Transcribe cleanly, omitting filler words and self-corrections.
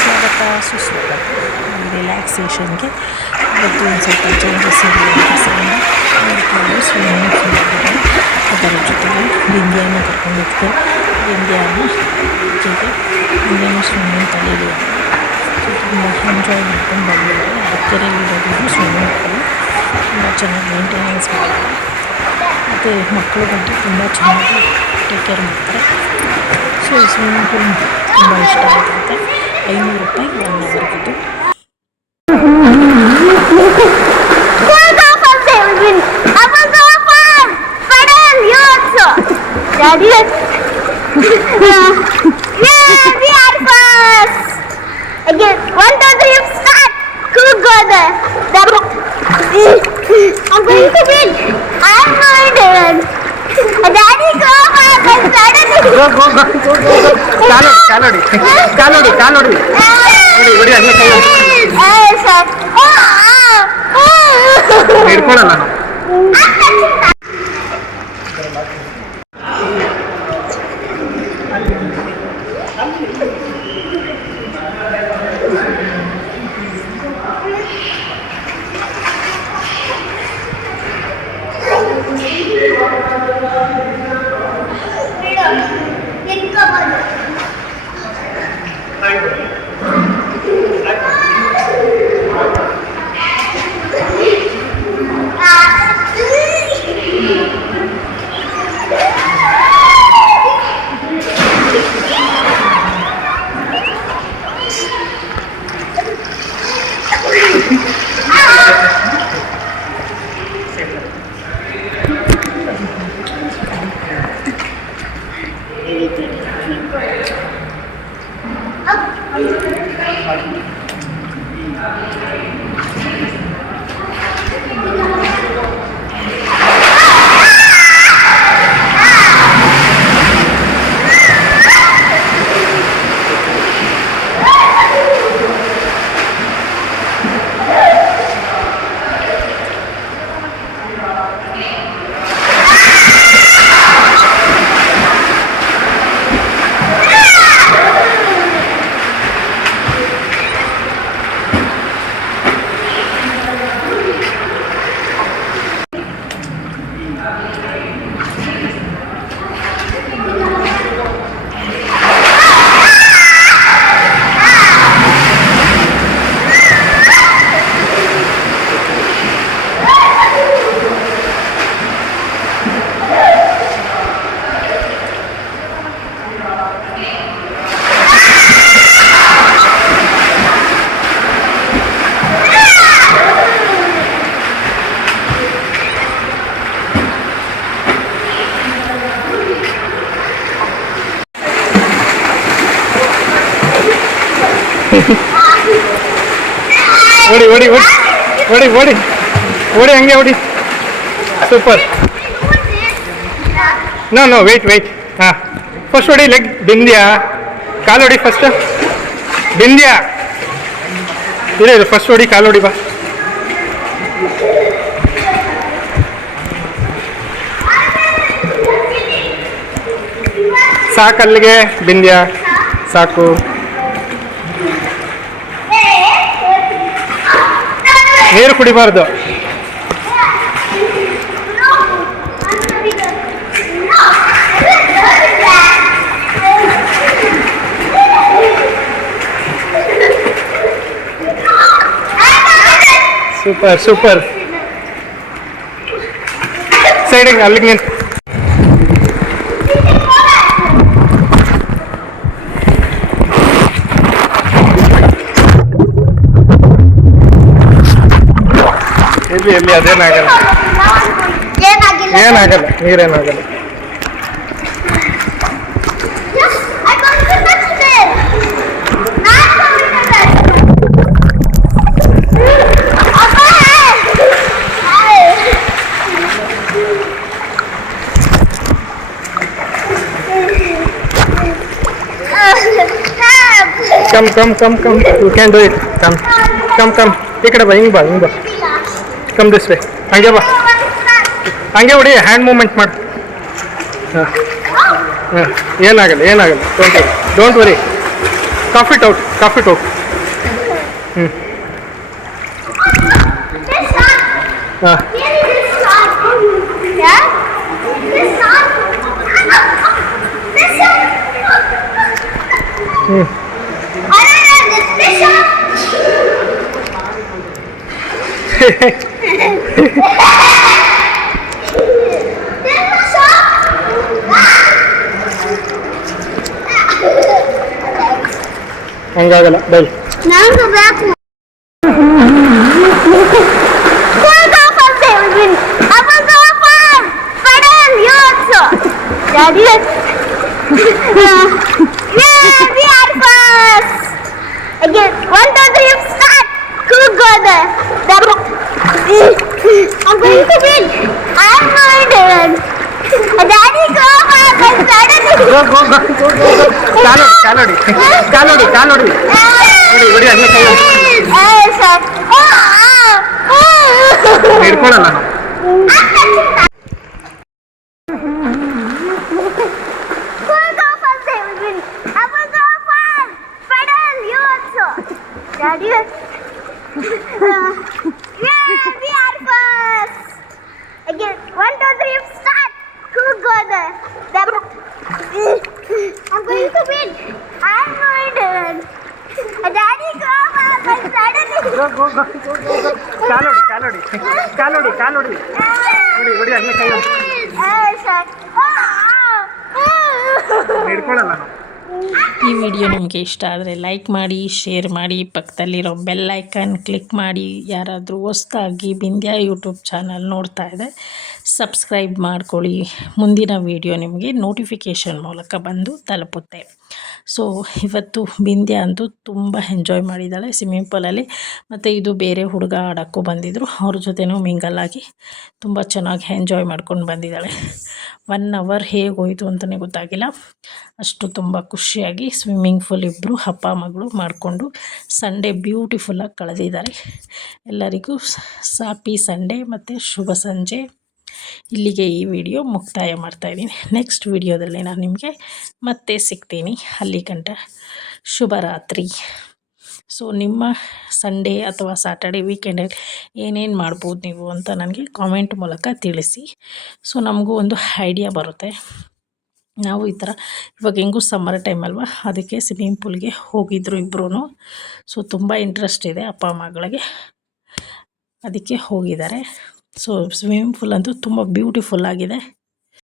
ಸ್ವಾಗತ ಸುಸ್ವಾಗತ ರಿಲ್ಯಾಕ್ಸೇಷನ್ಗೆ. ಇವತ್ತು ಒಂದು ಸ್ವಲ್ಪ ಚೇಂಜಸ್ ಇರಲಿಲ್ಲ. ನೋಡಿಕೊಂಡು ಸ್ವಿಮ್ಮಿಂಗ್ ಪೂಲ್ ಆಗಿದೆ. ಅದರ ಜೊತೆಗೆ ಬಿಂದಿಯನ್ನು ಕರ್ಕೊಂಡು ಹೋಗ್ತಾರೆ. ಬಿಂದಿಯನ್ನು ಜೊತೆ ಬಿಂದಿಯನ್ನು ಸ್ವಿಮ್ಮಿಂಗ್ ಕಲಿಯಲಿ ಅಂತ ತುಂಬ ಎಂಜಾಯ್ ಮಾಡ್ಕೊಂಡು ಬಂದಿದ್ದಾರೆ. ಕೆರೆಯಲ್ಲಿರೋದು ಸ್ವಿಮ್ಮಿಂಗ್ ಪೂಲ್ ತುಂಬ ಚೆನ್ನಾಗಿ ಮೇಂಟೆನೆನ್ಸ್ ಮಾಡಿದ್ದಾರೆ. ಮತ್ತು ಮಕ್ಕಳು ಬಂದು ತುಂಬ ಚೆನ್ನಾಗಿ ಟೇಕ್ ಕೇರ್ ಮಾಡ್ತಾರೆ. ಸೊ ಈ ಸ್ವಿಮ್ಮಿಂಗ್ ಪೂಲ್ ತುಂಬ ಇಷ್ಟ ಆಗುತ್ತೆ. 500 ರೂಪಾಯಿ 1 ಅವರ್ಗಿದ್ದು. I'm going to win. I'm going to win. Daddy, go back. I'm starting to go. Kalodi. Odi, anne kai. sir. Nirkolalla na. ಓಡಿ ಹಂಗೆ ಓಡಿ. ಸೂಪರ್. No wait. ಹಾಂ, ಫಸ್ಟ್ ಓಡಿ. ಲೆಗ್ ಬಿಂದ್ಯಾ, ಕಾಲೋಡಿ ಫಸ್ಟ್. ಬಿಂದ್ಯಾ ಇದು ಫಸ್ಟ್ ಓಡಿ, ಕಾಲೋಡಿ ಬಾ. ಸಾಕು ಅಲ್ಲಿಗೆ ಬಿಂದ್ಯಾ, ಸಾಕು. ನೀರು ಕುಡಿಬಾರ್ದು. ಸೂಪರ್. ಸೈಡಿಗೆ ಅಲ್ಲಿಗೆ ನೀನು. ಎಲ್ಲಿ ಅದೇನಾಗಲ್ಲ, ನೀರೇನಾಗಲ್ಲ. Come. You can do it. Come. ಈ ಕಡೆ ಬಾ, ಹಿಂಗೆ ಬಾ. Come this way. ಹಂಗೆ ಬಾ, ಹಂಗೆ ಹೊಡಿ. ಹ್ಯಾಂಡ್ ಮೂವ್ಮೆಂಟ್ ಮಾಡಿ. ಹಾಂ ಹಾಂ ಏನಾಗಲ್ಲ ಏನಾಗಲ್ಲ ಡೋಂಟ್ ವರಿ ಕಾಫಿಟ್ ಔಟ್ ಹ್ಞೂ ಹಾಂ ಹ್ಞೂ ಹಂಗಾಗಲ್ಲ ಬೈ ನಾನು ಬೇಕು Daddy, yeah, we are first. Again, 1, 2, 3, start. Who go there? I'm going to win. I'm going to win. Daddy, go back and suddenly. ಕಾಲೋಡಿ ಹೊಡಿ ಹಂಗೆ ಕೈ ಹಿಡ್ಕೊಳಲ್ಲ ನಾವು Daddy, yeah, we are first. Again, 1, 2, 3, start. Who go there? I'm going to win. I'm going to win. Daddy, go back and suddenly. ಕಾಲೋಡಿ ಹೊಡಿ ಹಂಗೆ ಕೈ ಹಿಡ್ಕೊಳಲ್ಲ ನಾವು ಈ video ನಿಮಗೆ ಇಷ್ಟ ಆದರೆ ಲೈಕ್ ಮಾಡಿ, ಶೇರ್ ಮಾಡಿ, ಪಕ್ಕದಲ್ಲಿರೋ ಬೆಲ್ ಐಕಾನ್ ಕ್ಲಿಕ್ ಮಾಡಿ. ಯಾರಾದರೂ ಹೊಸ್ದಾಗಿ ಬಿಂದ್ಯಾ ಯೂಟ್ಯೂಬ್ ಚಾನಲ್ ನೋಡ್ತಾ ಇದೆ ಸಬ್ಸ್ಕ್ರೈಬ್ ಮಾಡ್ಕೊಳ್ಳಿ. ಮುಂದಿನ ವಿಡಿಯೋ ನಿಮಗೆ ನೋಟಿಫಿಕೇಷನ್ ಮೂಲಕ ಬಂದು ತಲುಪುತ್ತೆ. ಸೊ ಇವತ್ತು ಬಿಂದ್ಯಾ ಅಂತೂ ತುಂಬ ಎಂಜಾಯ್ ಮಾಡಿದ್ದಾಳೆ ಸ್ವಿಮ್ಮಿಂಗ್ ಪೂಲಲ್ಲಿ. ಮತ್ತು ಇದು ಬೇರೆ ಹುಡುಗ ಆಡೋಕ್ಕೂ ಬಂದಿದ್ದರು, ಅವ್ರ ಜೊತೆನೂ ಮಿಂಗಲ್ಲಾಗಿ ತುಂಬ ಚೆನ್ನಾಗಿ ಎಂಜಾಯ್ ಮಾಡ್ಕೊಂಡು ಬಂದಿದ್ದಾಳೆ. 1 ಅವರ್ ಹೇಗೆ ಹೋಯಿತು ಅಂತಲೇ ಗೊತ್ತಾಗಿಲ್ಲ. ಅಷ್ಟು ತುಂಬ ಖುಷಿಯಾಗಿ ಸ್ವಿಮ್ಮಿಂಗ್ ಪೂಲ್ ಇಬ್ಬರು ಅಪ್ಪ ಮಗಳು ಮಾಡಿಕೊಂಡು ಸಂಡೇ ಬ್ಯೂಟಿಫುಲ್ಲಾಗಿ ಕಳೆದಿದ್ದಾರೆ. ಎಲ್ಲರಿಗೂ ಹ್ಯಾಪಿ ಸಂಡೇ ಮತ್ತು ಶುಭ ಸಂಜೆ. ಇಲ್ಲಿಗೆ ಈ ವಿಡಿಯೋ ಮುಕ್ತಾಯ ಮಾಡ್ತಾಯಿದ್ದೀನಿ. ನೆಕ್ಸ್ಟ್ ವಿಡಿಯೋದಲ್ಲಿ ನಾನು ನಿಮಗೆ ಮತ್ತೆ ಸಿಗ್ತೀನಿ. ಅಲ್ಲಿ ಗಂಟ ಶುಭರಾತ್ರಿ. ಸೊ ನಿಮ್ಮ ಸಂಡೇ ಅಥವಾ ಸ್ಯಾಟರ್ಡೆ ವೀಕೆಂಡಲ್ಲಿ ಏನೇನು ಮಾಡ್ಬೋದು ನೀವು ಅಂತ ನನಗೆ ಕಾಮೆಂಟ್ ಮೂಲಕ ತಿಳಿಸಿ. ಸೊ ನಮಗೂ ಒಂದು ಐಡಿಯಾ ಬರುತ್ತೆ. ನಾವು ಈ ಥರ ಇವಾಗ ಹೆಂಗೂ ಸಮ್ಮರ್ ಟೈಮ್ ಅಲ್ವಾ, ಅದಕ್ಕೆ ಸ್ವಿಮ್ಮಿಂಗ್ ಪೂಲ್ಗೆ ಹೋಗಿದ್ರು ಇಬ್ಬರೂ. ಸೊ ತುಂಬ ಇಂಟ್ರೆಸ್ಟ್ ಇದೆ ಅಪ್ಪ ಮಗಳಿಗೆ, ಅದಕ್ಕೆ ಹೋಗಿದ್ದಾರೆ. ಸೊ ಸ್ವಿಮ್ಮಿಂಗ್ ಪೂಲ್ ಅಂತೂ ತುಂಬ ಬ್ಯೂಟಿಫುಲ್ ಆಗಿದೆ.